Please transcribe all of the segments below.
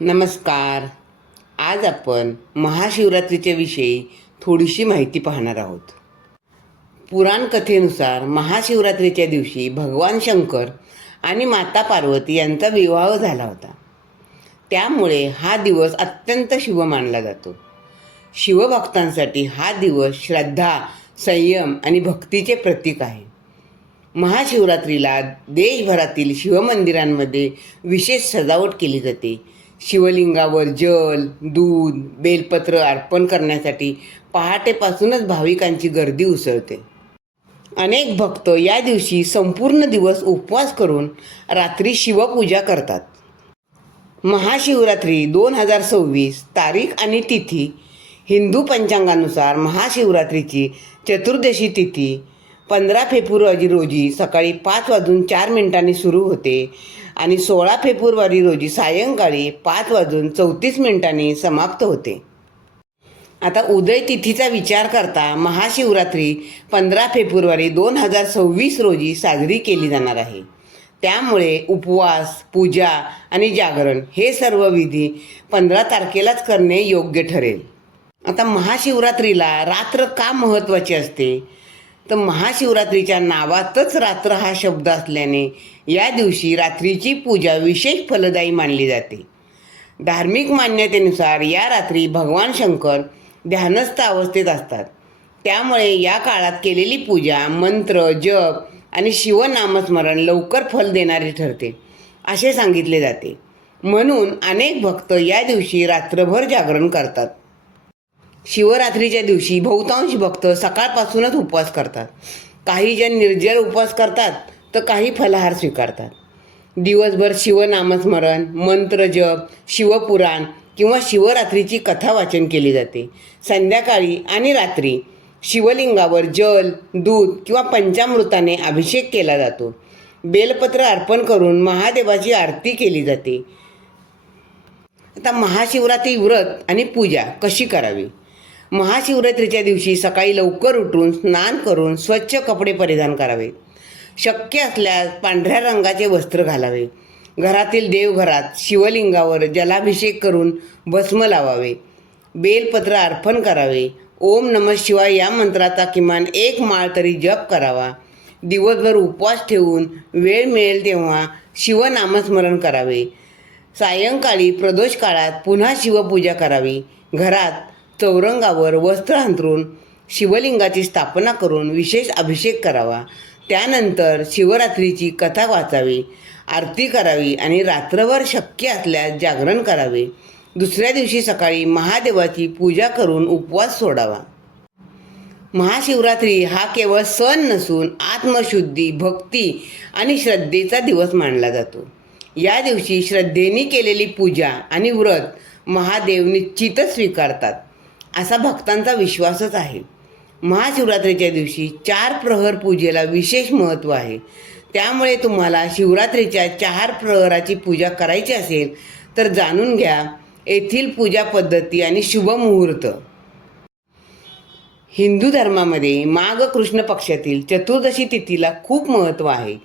नमस्कार. आज आपण महाशिवरात्रीच्या विषयी थोडीशी माहिती पाहणार आहोत. पुराण कथेनुसार महाशिवरात्रीच्या दिवशी भगवान शंकर आणि माता पार्वती यांचा विवाह झाला होता. त्यामुळे हा दिवस अत्यंत शुभ मानला जातो. शिवभक्तांसाठी हा दिवस श्रद्धा, संयम आणि भक्तीचे प्रतीक आहे. महाशिवरात्रीला देशभरातील शिवमंदिरांमध्ये विशेष सजावट केली जाते. शिवलिंगावर जल, दूध, बेलपत्र अर्पण करण्यासाठी पहाटेपासूनच भाविकांची गर्दी उसळते. अनेक भक्त या दिवशी संपूर्ण दिवस उपवास करून रात्री शिवपूजा करतात. महाशिवरात्री 2026 तारीख आणि तिथी. हिंदू पंचांगानुसार महाशिवरात्रीची चतुर्दशी तिथी 15 फेब्रुवारी रोजी सकाळी 5:04 सुरू होते आणि 16 फेब्रुवारी रोजी सायंकाळी 5:34 समाप्त होते. आता उदय तिथीचा विचार करता महाशिवरात्री 15 फेब्रुवारी 2026 रोजी साजरी केली जाणार आहे. त्यामुळे उपवास, पूजा आणि जागरण हे सर्व विधी 15 तारखेलाच करणे योग्य ठरेल. आता महाशिवरात्रीला रात्र का महत्त्वाची असते? तर महाशिवरात्रीच्या नावातच रात्र हा शब्द असल्याने या दिवशी रात्रीची पूजा विशेष फलदायी मानली जाते. धार्मिक मान्यतेनुसार या रात्री भगवान शंकर ध्यानस्थ अवस्थेत असतात. त्यामुळे या काळात केलेली पूजा, मंत्र, जप आणि शिवनामस्मरण लवकर फल देणारे ठरते असे सांगितले जाते. म्हणून अनेक भक्त या दिवशी रात्रभर जागरण करतात. शिवरात्रीच्या दिवशी बहुतांश भक्त सकाळपासूनच उपवास करतात. काही जण निर्जल उपवास करतात तर काही फलाहार स्वीकारतात. दिवसभर शिवनामस्मरण, मंत्र जप, शिवपुराण किंवा शिवरात्रीची कथा वाचन केली जाते. संध्याकाळी आणि रात्री शिवलिंगावर जल, दूध किंवा पंचामृताने अभिषेक केला जातो. बेलपत्र अर्पण करून महादेवाची आरती केली जाते. आता महाशिवरात्री व्रत आणि पूजा कशी करावी? महाशिवरात्रीच्या दिवशी सकाळी लवकर उठून स्नान करून स्वच्छ कपडे परिधान करावे. शक्य असल्यास पांढऱ्या रंगाचे वस्त्र घालावे. घरातील देवघरात शिवलिंगावर जलाभिषेक करून भस्म लावावे. बेलपत्र अर्पण करावे. ओम नमः शिवाय या मंत्राचा किमान 1 माळ तरी जप करावा. दिवसभर उपवास ठेवून वेळ मिळेल तेव्हा शिवनामस्मरण करावे. सायंकाळी प्रदोष काळात पुन्हा शिवपूजा करावी. घरात चौरंगावर वस्त्र अंथरून शिवलिंगाची स्थापना करून विशेष अभिषेक करावा. त्यानंतर शिवरात्रीची कथा वाचावी, आरती करावी आणि रात्रभर शक्य असल्यास जागरण करावे. दुसऱ्या दिवशी सकाळी महादेवाची पूजा करून उपवास सोडावा. महाशिवरात्री हा केवळ सण नसून आत्मशुद्धी, भक्ती आणि श्रद्धेचा दिवस मानला जातो. या दिवशी श्रद्धेने केलेली पूजा आणि व्रत महादेव निश्चितच स्वीकारतात असा भक्तांचा विश्वासच आहे. महाशिवरात्रीच्या दिवशी 4 प्रहर पूजेला विशेष महत्त्व आहे. त्यामुळे तुम्हाला शिवरात्रीच्या 4 प्रहराची पूजा करायची असेल तर जाणून घ्या येथील पूजा पद्धती आणि शुभ मुहूर्त. हिंदू धर्मामध्ये माघ कृष्ण पक्षातील चतुर्दशी तिथीला खूप महत्त्व आहे.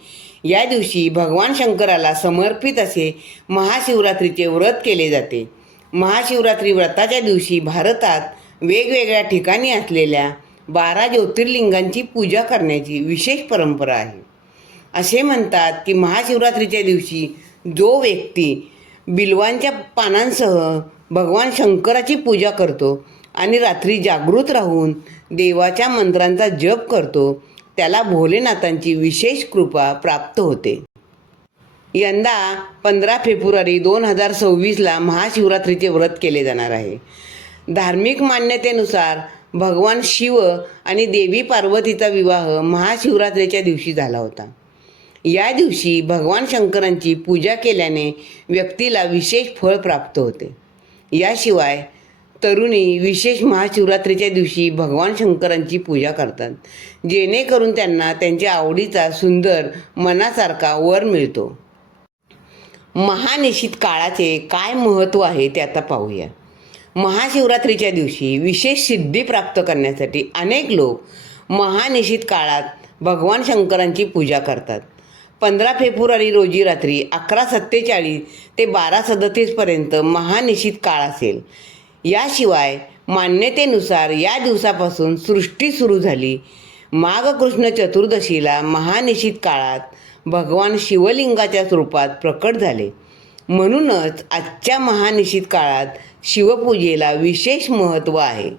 या दिवशी भगवान शंकराला समर्पित असे महाशिवरात्रीचे व्रत केले जाते. महाशिवरात्री व्रताच्या दिवशी भारतात वेगवेगळ्या ठिकाणी असलेल्या 12 ज्योतिर्लिंगांची पूजा करण्याची विशेष परंपरा आहे. असे म्हणतात की महाशिवरात्रीच्या दिवशी जो व्यक्ती बिल्वांच्या पानांसह भगवान शंकराची पूजा करतो आणि रात्री जागृत राहून देवाच्या मंत्रांचा जप करतो त्याला भोलेनाथांची विशेष कृपा प्राप्त होते. यंदा 15 फेब्रुवारी 2026ला महाशिवरात्रीचे व्रत केले जाणार आहे. धार्मिक मान्यतेनुसार भगवान शिव आणि देवी पार्वतीचा विवाह महाशिवरात्रीच्या दिवशी झाला होता. या दिवशी भगवान शंकरांची पूजा केल्याने व्यक्तीला विशेष फळ प्राप्त होते. याशिवाय तरुणी विशेष महाशिवरात्रीच्या दिवशी भगवान शंकरांची पूजा करतात, जेणेकरून त्यांना त्यांच्या आवडीचा सुंदर मनासारखा वर मिळतो. महानिशित काळाचे काय महत्त्व आहे ते आता पाहूया. महाशिवरात्रीच्या दिवशी विशेष सिद्धी प्राप्त करण्यासाठी अनेक लोक महानिशित काळात भगवान शंकरांची पूजा करतात. 15 फेब्रुवारी रोजी रात्री 11:47 ते 12:37 महानिशीत काळ असेल. याशिवाय मान्यतेनुसार या दिवसापासून सृष्टी सुरू झाली. माघ कृष्ण चतुर्दशीला महानिशीत काळात भगवान शिवलिंगाच्या स्वरूपात प्रकट झाले. म्हणूनच आजच्या महानिशीत काळात शिवपूजेला विशेष महत्त्व आहे.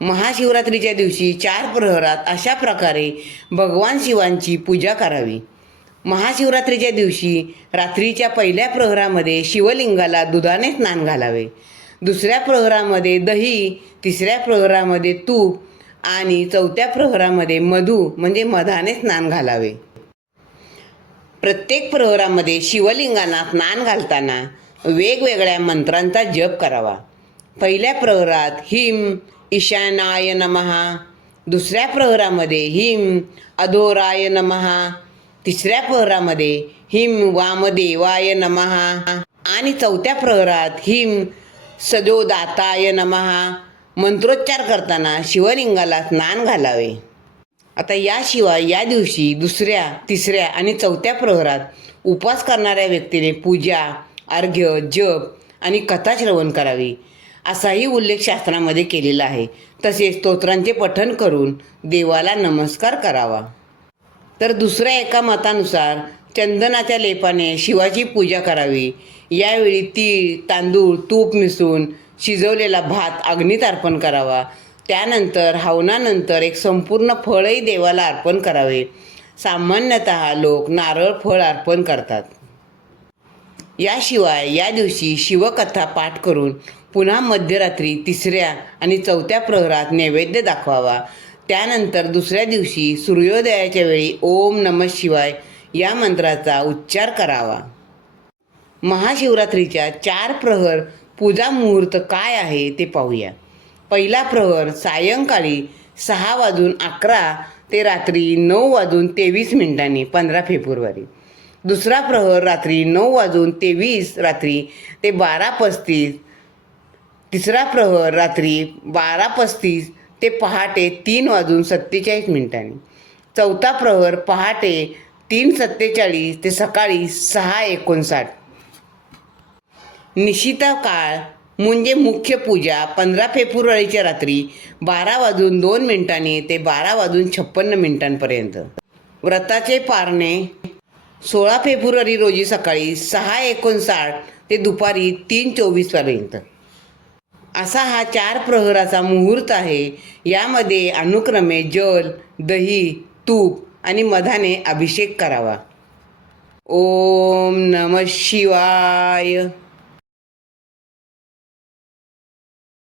महाशिवरात्रीच्या दिवशी 4 प्रहरात अशा प्रकारे भगवान शिवांची पूजा करावी. महाशिवरात्रीच्या दिवशी रात्रीच्या पहिल्या प्रहरामध्ये शिवलिंगाला दुधाने स्नान घालावे. दुसऱ्या प्रहरामध्ये दही, तिसऱ्या प्रहरामध्ये तूप आणि चौथ्या प्रहरामध्ये मधू म्हणजे मधाने स्नान घालावे. प्रत्येक प्रहरामध्ये शिवलिंगांना स्नान घालताना वेगवेगळ्या मंत्रांचा जप करावा. पहिल्या प्रहरात हिम ईशानाय नमः, दुसऱ्या प्रहरामध्ये हिम अधोराय नमः, तिसऱ्या प्रहरामध्ये हिम वामदेवाय नमः आणि चौथ्या प्रहरात हिम सदोदाताय नमः मंत्रोच्चार करताना शिवलिंगाला स्नान घालावे. आता याशिवाय या दिवशी दुसऱ्या, तिसऱ्या आणि चौथ्या प्रहरात उपवास करणाऱ्या व्यक्तीने पूजा, अर्घ्य, जप आणि कथा श्रवण करावी असाही उल्लेख शास्त्रामध्ये केलेला आहे. तसेच स्तोत्रांचे पठण करून देवाला नमस्कार करावा. तर दुसऱ्या एका मतानुसार चंदनाच्या लेपाने शिवाची पूजा करावी. यावेळी तीळ, तांदूळ, तूप मिसळून शिजवलेला भात अग्नीत अर्पण करावा. त्यानंतर हवनानंतर एक संपूर्ण फळही देवाला अर्पण करावे. सामान्यतः लोक नारळ फळ अर्पण करतात. याशिवाय या दिवशी शिवकथा पाठ करून पुन्हा मध्यरात्री तिसऱ्या आणि चौथ्या प्रहरात नैवेद्य दाखवावा. त्यानंतर दुसऱ्या दिवशी सूर्योदयाच्या वेळी ओम नमः शिवाय या मंत्राचा उच्चार करावा. महाशिवरात्रीच्या 4 प्रहर पूजा मुहूर्त काय आहे ते पाहूया. पहिला प्रहर सायंकाळी 6:11 ते रात्री 9:23 15 फेब्रुवारी. दुसरा प्रहर रात्री 9:23 रात्री ते 12:35. तिसरा प्रहर रात्री 12:35 ते पहाटे 3:47. चौथा प्रहर पहाटे 3:47 ते सकाळी 6:59. निशिता काळ म्हणजे मुख्य पूजा 15 फेब्रुवारीच्या रात्री 12:02 ते 12:56 व्रताचे पारणे 16 फेब्रुवारी रोजी सकाळी 6:59 ते दुपारी 3:24 असा हा 4 प्रहराचा मुहूर्त आहे. यामध्ये अनुक्रमे जल, दही, तूप आणि मधाने अभिषेक करावा. ओम नमः शिवाय.